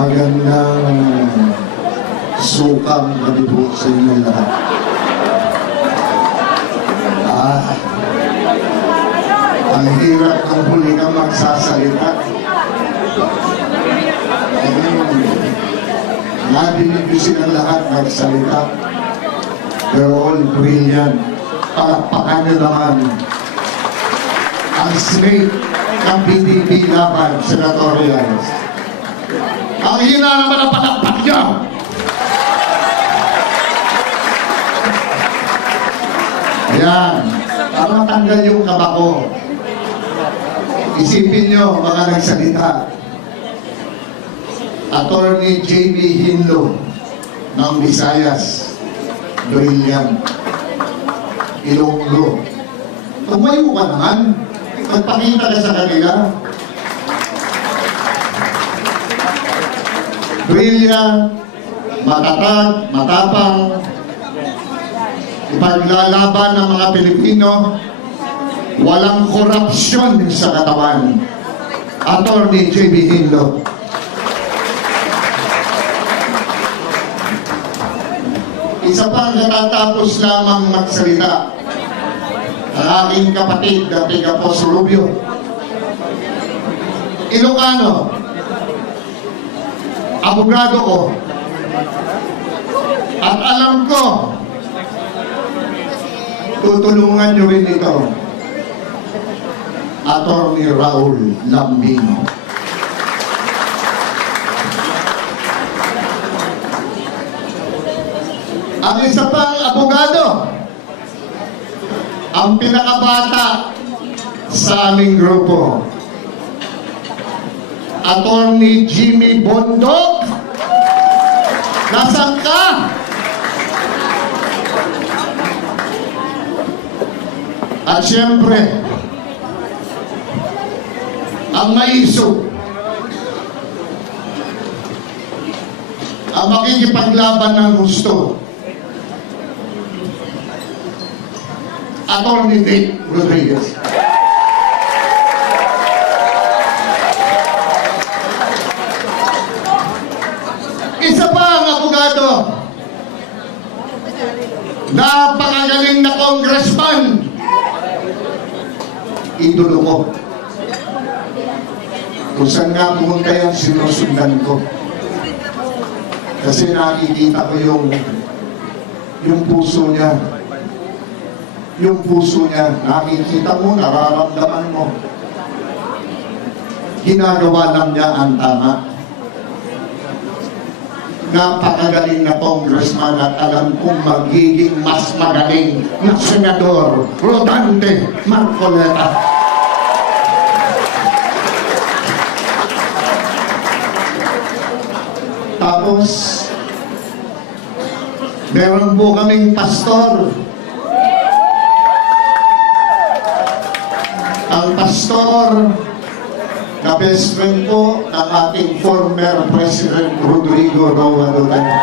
Magandang sukang gabi po sa inyo lahat. Ang hirap ng huli na magsasalita. Nadinig ko silang lahat magsalita. They're all brilliant. Palakpakan nyo naman ang snake ng PDP laban, senatorials. Ang hina naman ang palakpak nyo. Ayan, para matanggal yung kaba ko. Isipin nyo, mga nagsalita. Attorney J.B. Hinlo ng Visayas, brilliant. Ilonggo. Tumayo ka naman. Magpakita ka sa kanila. Brilliant, matatag, matapang, ipaglalaban ng mga Pilipino, walang korupsyon sa katawan. Attorney J.B. Hinlo. Isa pang natatapos lamang magsalita, ang aking kapatid na taga-Poso Rubio. Ilocano, abogado ko, at alam ko, tutulungan nyo rin ito, Attorney Raul Lambino. Ang isa pang abogado, ang pinakabata sa aming grupo, Attorney Jimmy Bondok. Nasaan ka? At siyempre, ang maiso, ang makikipaglaban ng gusto, Attorney Dick Rodriguez. Isa pa ang abogado, napakagaling na congressman, idolo ko. Kung saan nga pumunta yan, sinusundan ko. Kasi nakikita ko yung puso niya. Yung puso niya, nakikita mo, nararamdaman mo. Ginagawa lang niya ang tama. Napakagaling na congressman at alam kong magiging mas magaling na senador, Rodante Marcoleta. Tapos, meron po kaming pastor. Ang pastor na best friend po ng ating former President Rodrigo Roa Duterte.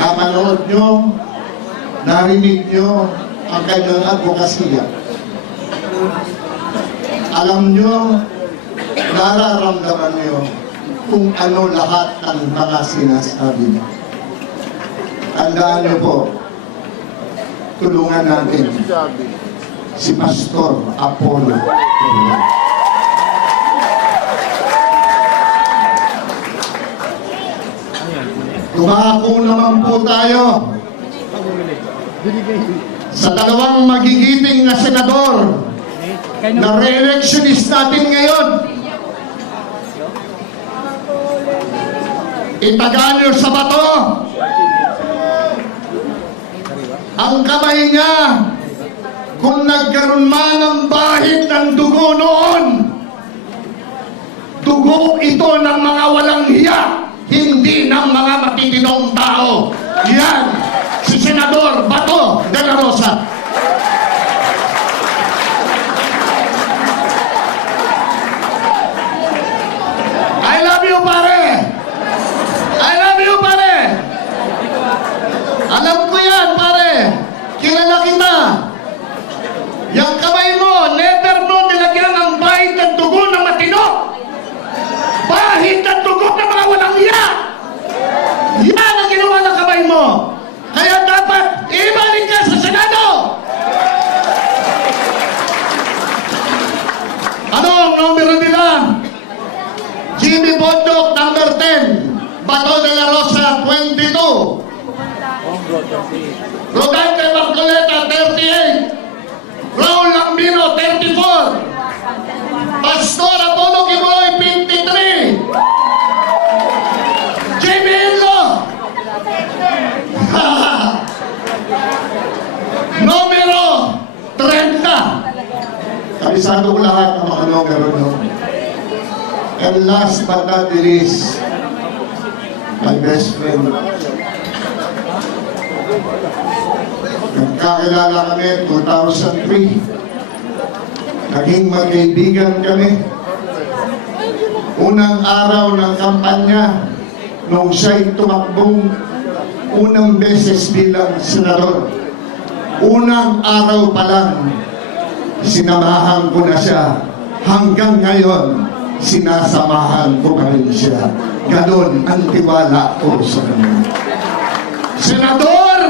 Napanood nyo, narinig nyo ang kanyang advokasya. Alam nyo, nararamdaman nyo kung ano lahat ng mga sinasabi niya. Tandaan nyo po, tulungan natin si Pastor Apollo. Tumako naman po tayo sa dalawang magigiting na senador na re-electionist natin ngayon. Itagaan nyo sa bato ang kamay niya. Kung nagkaroon man ng bahid ng dugo noon, dugo ito ng mga walang hiya, hindi ng mga matitinong tao. Yan, si Senador Bato de la Rosa. I love you, pare! I love you, pare! Alam ko yan, pare! Kilala kita! Yang kamay mo, never mo nilagyan ng bahid ng dugo ng matino. Rodante Marcoleta, 38. Raul Lambino, 34. Pastor Apollo Kibuloy, 53. Jimmy Hillo. Numero 30. Kabisado ko lahat ng mga numero nyo. And last but not the least, my best friend. Nagkakilala kami 2003. Naging magkaibigan kami. Unang araw ng kampanya, nung siya'y tumakbong unang beses bilang senador. Unang araw pa lang, sinamahan ko na siya. Hanggang ngayon, sinasamahan ko pa rin siya. Ganon ang tiwala ko sa kanya. Senador!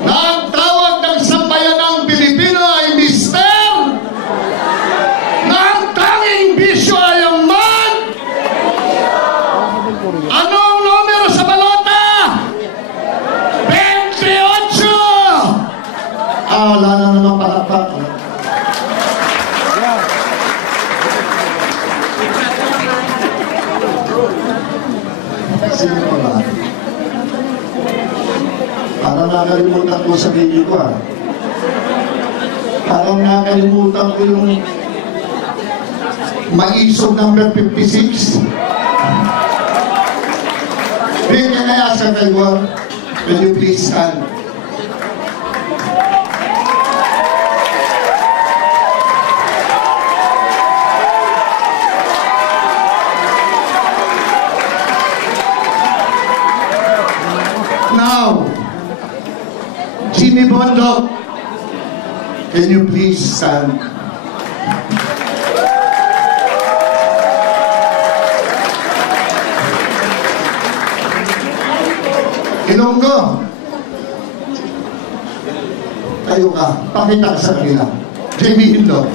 Na ang tawag ng sambayanang Pilipino ay Mister! Na ang tanging bisyo ay ang man! Anong numero sa balota? 28! Wala na naman palakpak. Sino pa ba? Parang nakalimutan ko sa video ko Parang nakalimutan ko yung maisog number 56. Then can I ask a favor? Will you please stand? Now, Jimmy Bondok, can you please stand? Ilonggo, tayo ka, pakita ka sa kanila. Jimmy Bondok.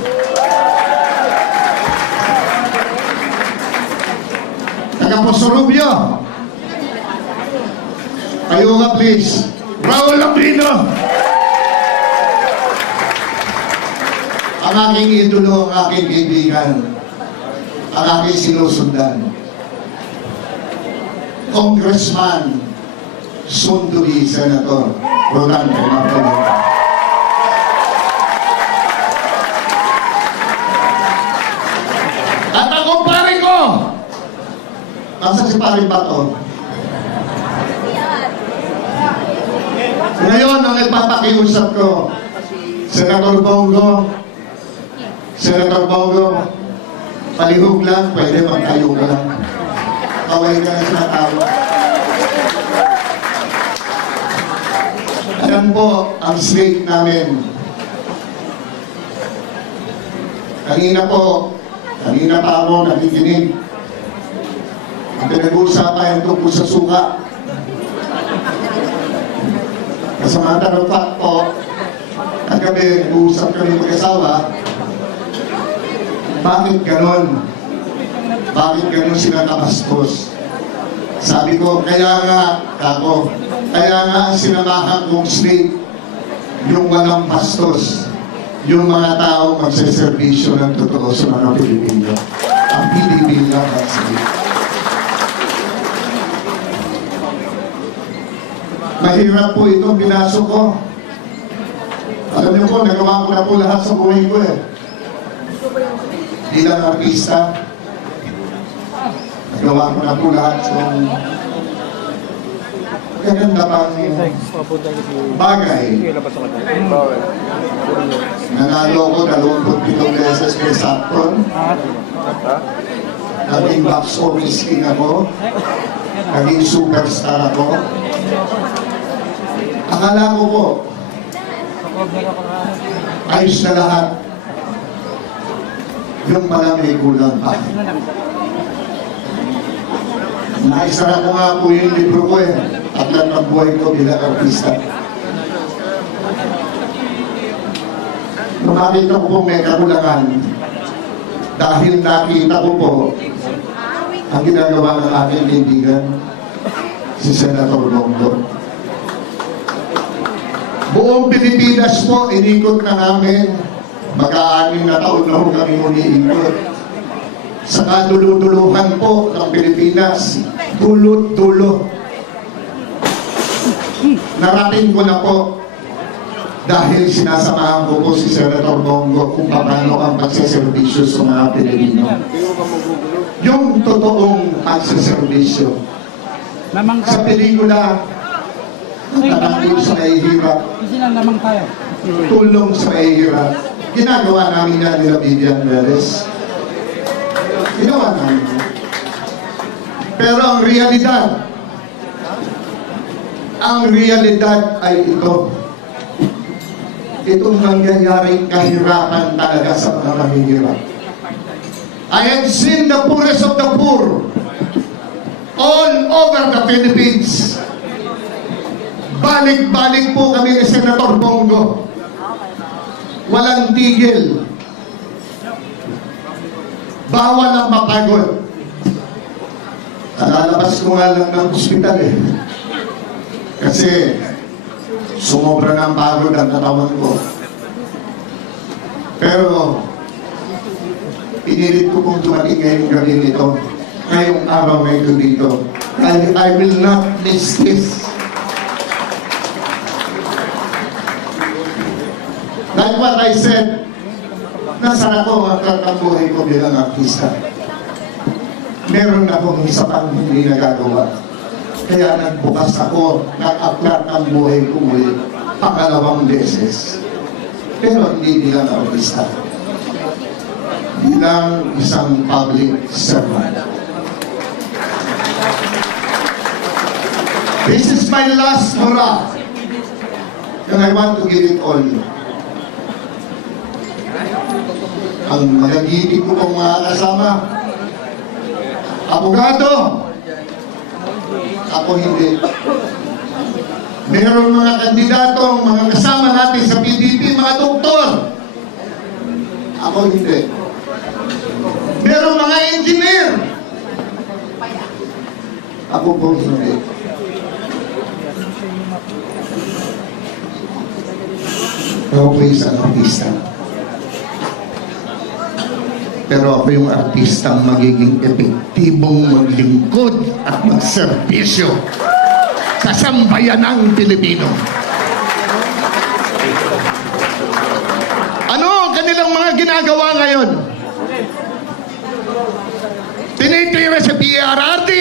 Taga-Posorubio. Tayo ka, please. Raul Lambino. Ang aking idolo, ang aking kaibigan, ang aking sinusundan. Congressman, soon to be Senator Rodante Marcoleta. At ang kumpare ko, nasa si Paring Bato. Ngayon, ang nagpapakiusap ko, Senator Bongo, palihog lang, pwede magtayo ka lang. Kaway ka na sa tao. Ayan po ang slate namin. Kanina pa ako nakikinig. Ang pinag-uusapan tungkol sa suka. Kasamanta ng fact po, kagabi, nag-uusap kami mag-asawa, bakit ganon? Bakit ganon sila kabastos? Sabi ko, kaya nga sinamahan kong slate, yung walang bastos, yung mga tao magseservisyo ng totoo sa mga Pilipino. Ang Pilipino ang slate. Mahirap po itong pinasok ko. Alam niyo po, nagawa ko na po lahat sa buhay ko Bilang artista, nagawa ko na po lahat sa gaganda pang bagay. Nanalo ko 27 beses kay Saturn. Naging box office king ako. Naging superstar ako. Akala ko po, ayos na lahat. Yung pala may kulang pa. Naisara ko nga po yung libro ko Aklat ng buhay ko bilang artista. Nung nakita ko po may kakulangan, dahil nakita ko po ang ginagawa ng aking kaibigan, si Senator Bongo. Buong Pilipinas po, inikot na namin. Mag-aaning na taon na ho kami umiikot. Sa kaduluduluhan po ng Pilipinas, dulot-dulo. Narating ko na po dahil sinasamahan ko po si Senator Bongo kung paano ang pagsaservisyo sa mga Pilipino. Yung totoong pagsaservisyo. Sa pelikula, Tanangin sa Mahihirap, Tulong sa Mahihirap, ginagawa namin yan nila Vivian Perez. Ginawa namin. Pero ang realidad ay ito. Itong nangyayaring kahirapan talaga sa mga mahihirap. I have seen the poorest of the poor all over the Philippines. Balik-balik po kami ni Senator Bongo. Walang tigil. Bawal ang mapagod. Lalabas ko nga lang ng ospital eh. Kasi sumobra ng pagod ang katawan ko. Pero pinilit ko kung dumating ngayong gabi nito, ngayong araw na ito dito. I will not miss this. Like what I said, nasa ako ang buhay ko bilang artista. Meron akong isa pang hindi nagagawa. Kaya nagbukas ako, nag-aklat ang buhay ko muli, pangalawang beses. Pero hindi bilang artista. Bilang isang public servant. This is my last hurrah. And I want to give it all. Ang magagibig ko pong mga kasama, abogado, ako hindi. Meron mga kandidatong, mga kasama natin sa PDP, mga doktor, ako hindi. Meron mga engineer, ako po hindi. Ako po isang artista. Pero ako yung artistang magiging epektibong maglingkod at magserbisyo sa sambayanang Pilipino. Ano ang kanilang mga ginagawa ngayon? Tinitira sa PRRD.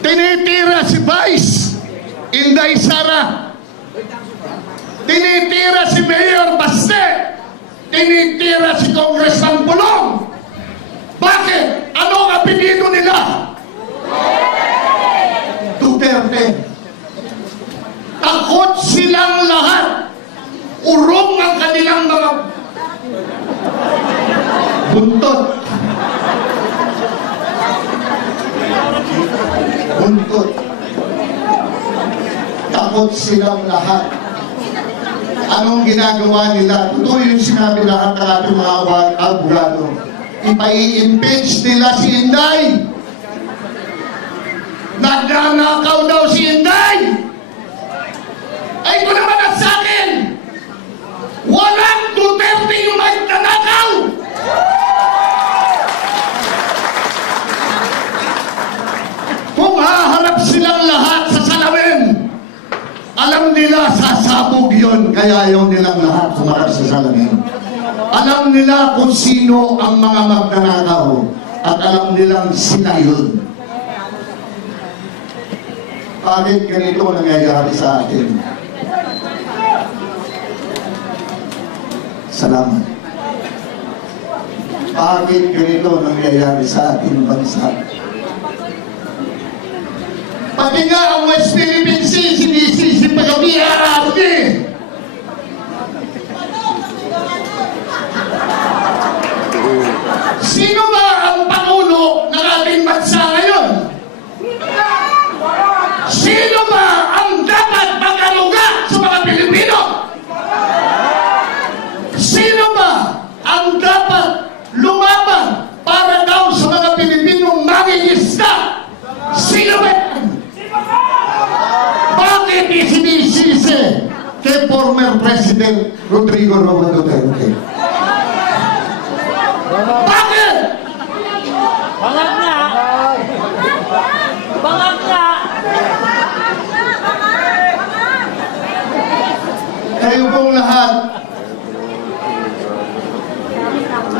Tinitira si Vice Inday Sara. Tinitira si Mayor Baste. Tinitira si Congressman Pulong. Bakit? Ano ang apelido nila? Duterte. Takot silang lahat. Urong ang kanilang mga buntot. Buntot. Takot silang lahat. Anong ginagawa nila? Totoo yung sinabi lahat ng ating mga abogado. Ipai-impeach nila si Inday. Nagnanakaw daw si Inday. Ay, ito naman at sa akin. Walang Duterte yung nagnanakaw. Kung haharap silang lahat sa salamin, alam nila sasabog yun, kaya ayaw nilang lahat sumarap sa salamin. Alam nila kung sino ang mga magnanakaw at alam nilang sila yun. Bakit ganito nangyayari sa atin? Salamat. Bakit ganito nangyayari sa ating bansa? Pati nga ang West Philippine Sea, sinisisi pa kami RRD. Sino ba ang Pangulo ng ating bansa ngayon? Sino ba ang dapat mag-aluga sa mga Pilipino? Sino ba ang dapat lumaban para daw sa mga Pilipinong mangingisda? kay former President Rodrigo Roa Duterte. Bakit? Bangag nga! Bangag nga! Kayo pong lahat,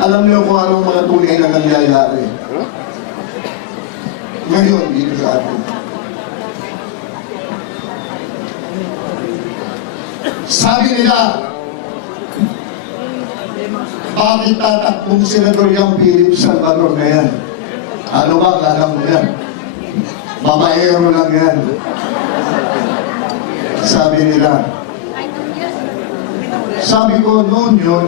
alam niyo kung anong mga tunay na nangyayari. Ngayon, dito sa atin. Sabi nila, bakit tatakbong Senador yung Philip Salvador na yan? Ano ba, alam mo yan? Babaero lang yan. Sabi nila. Sabi ko noon yun,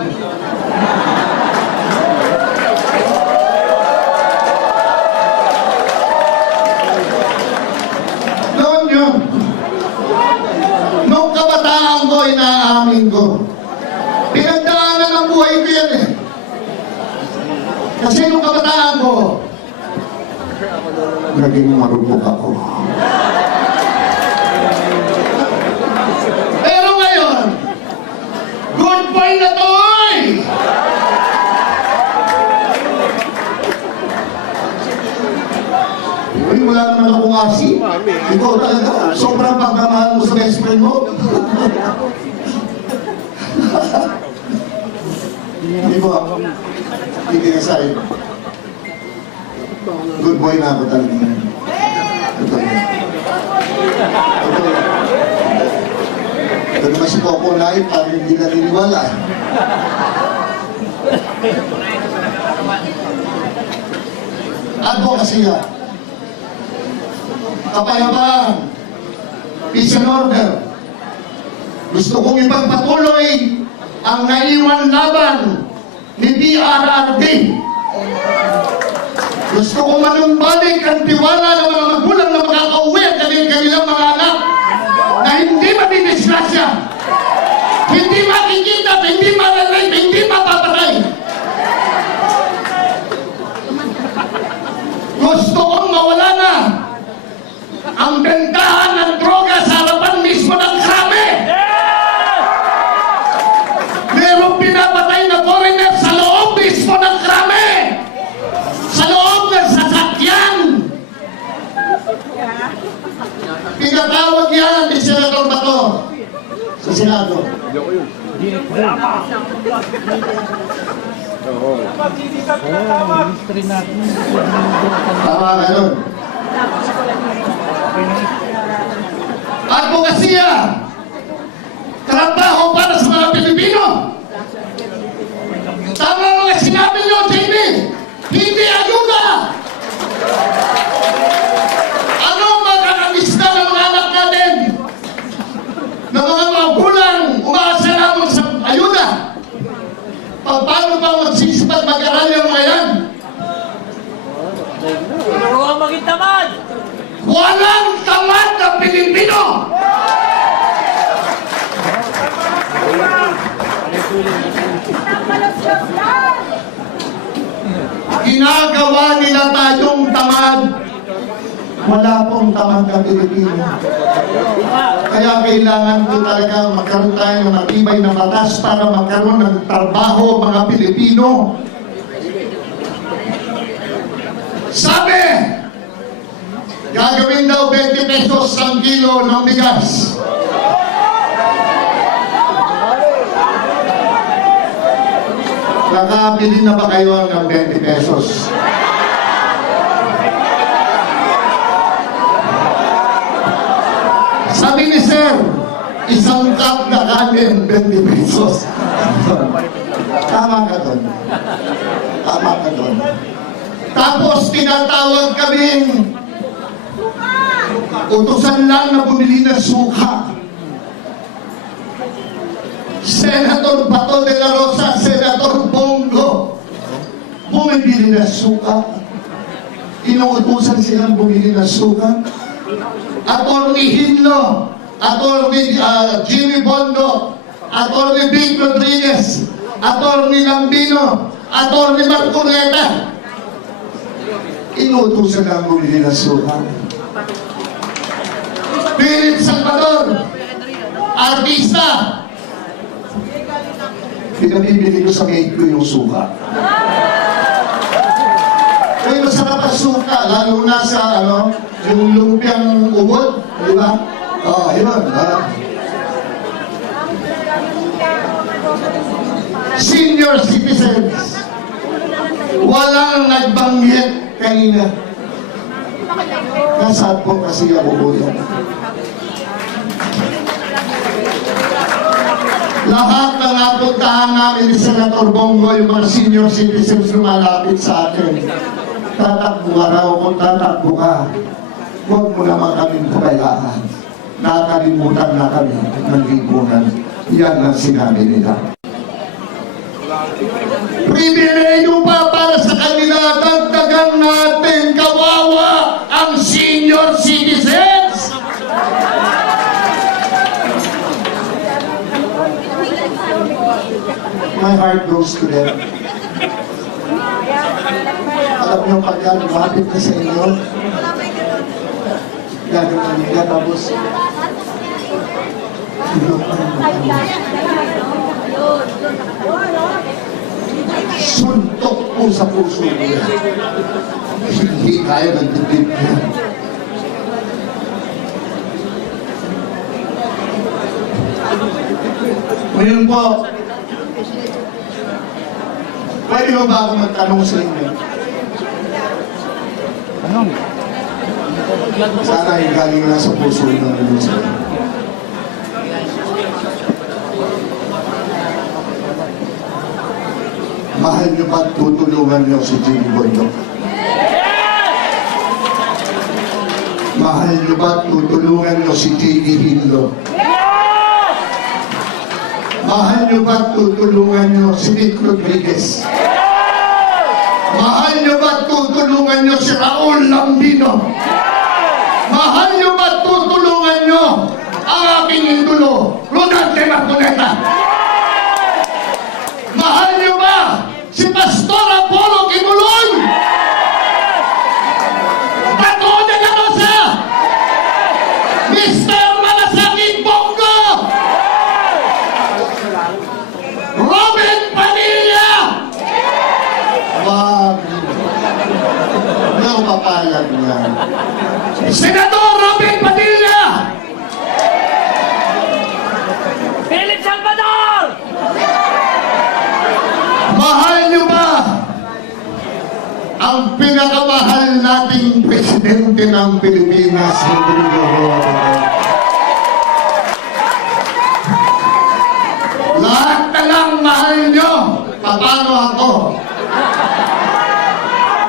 nung kabataan ko, inaamin ko. Pinagdaanan ng buhay ko yan eh. Kasi nung kabataan ko, naging marupok ako. Pero ngayon, good boy na to eh! Uy, wala naman akong asi. Ikaw talaga, sobrang pagmamahal mo sa best friend mo. Hindi mo ako, hindi na sa'yo. Good boy na ako talaga. Ito yun. Ito naman si Coco Live, parang hindi naniniwala. Advocacy yan. Kapayapaan, peace and order. Gusto kong ipagpatuloy ang naiwan laban ni PRRD. Gusto kong manumbalik ang tiwala ng mga magulang na makakauwi at kanilang mga anak na hindi mabidisgrasya, hindi makikita, hindi malalay, hindi mapapatay. Gusto kong mawala na ang bentahan ng droga sa harapan mismo ng krame. Merong pinapatay na foreigner sa loob mismo ng krame. Sa loob ng sasakyan. Pinatawag yan ni Senator Bato sa Senado. Tama ka nun. Advokasya, trabaho para sa mga Pilipino. Tama mga sinabi nyo, JB, hindi ayuda. Ano makakabista ng mga anak natin na mga magulang umaasa naman sa ayuda? Paano ba magsisipat mag-aral yung mga yan? Huwag maging tamad! Walang tamad na Pilipino! Ginagawa nila tayong tamad. Wala pong tamad na Pilipino. Kaya kailangan ko talaga magkaroon tayo ng matibay na batas para magkaroon ng trabaho mga Pilipino. Sabi, gagawin daw 20 pesos ang kilo ng bigas. Nakabili na ba kayo ng 20 pesos? Sabi ni Sir, isang cup na kanin, 20 pesos. Tama ka doon. Tama ka doon. Tapos tinatawag kaming utusan lang na bumili ng suka. Senator Bato de la Rosa, Senator Bongo, bumibili ng suka. Inuutusan silang bumili ng suka. Atty. Hinlo, Atty. Jimmy Bondo, Atty. Vic Rodriguez, Atty. Lambino, Atty. Marcoleta. Inuutusan lang bumili ng suka. Philip Salvador, artista. Pinabibili ko sa maid ko yung suka. May masarap ang suka, lalo na sa yung lumpiang ubod, di ba? Yun. Senior citizens, walang nagbanggit kanina. Nasaan po kasi ako po yan. Lahat ng napuntahan namin ni Senator Bongo, yung mga senior citizens lumalapit sa akin. Tatakbo ka raw, kung tatakbo ka, huwag mo naman kaming pabayaan. Nakalimutan na kami ng lipunan. Yan ang sinabi nila. Pribileyo pa para sa kanila, dagdagan natin, kawawa ang senior citizens. My heart goes to them. Alam niyo, pagka lumapit na sa inyo, gagawin nila, tapos suntok po sa puso niya. Hindi kaya ng dibdib niya. Ngayon po, pwede mo ba ako magtanong sa inyo? Anong? Sana ay galing na sa puso ng Diyos. Mahal niyo ba tutulungan niyo si Jimmy Boydo? Mahal niyo ba tutulungan niyo si J.D. Hinlo? Mahal niyo ba tutulungan niyo si Nick Rodriguez? Mahal niyo ba tutulungan niyo si Raul Lambino? Mahal niyo ba tutulungan niyo ang aking idolo, Ronald de Marcoleta? Mahal niyo ba si Pastor Apollo Kibuloy? Bato de la Rosa? Mr. Malasakit Bongo? Robin Padilla? Wag. Hindi ako papayag niyan. Senador Robin Padilla! Philip Salvador! Mahal niyo ba ang pinakamahal nating presidente ng Pilipinas, Rodrigo Roa? Lahat na lang mahal niyo. Paano ako?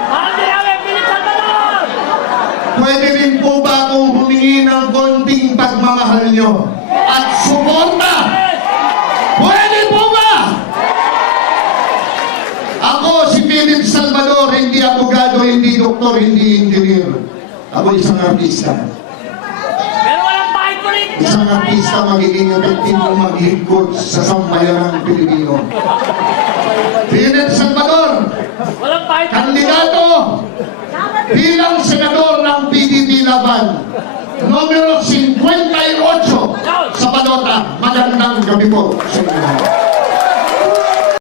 Mahal din namin, Philip Salvador! Pwede rin po ba akong humingi ng konting pagmamahal niyo at suporta? Pwede po ba? Ako si Philip Salvador, hindi abogado, hindi doktor, hindi engineer. Ako isang artista. Pero walang bahay politik! Isang artista magiging epektibo maglingkod sa sambayanang Pilipino. Philip Salvador, Walang bahay politik! kandidato bilang senador ng PDP Laban, numero 58 sa Balota. Magandang gabi po sa inyo.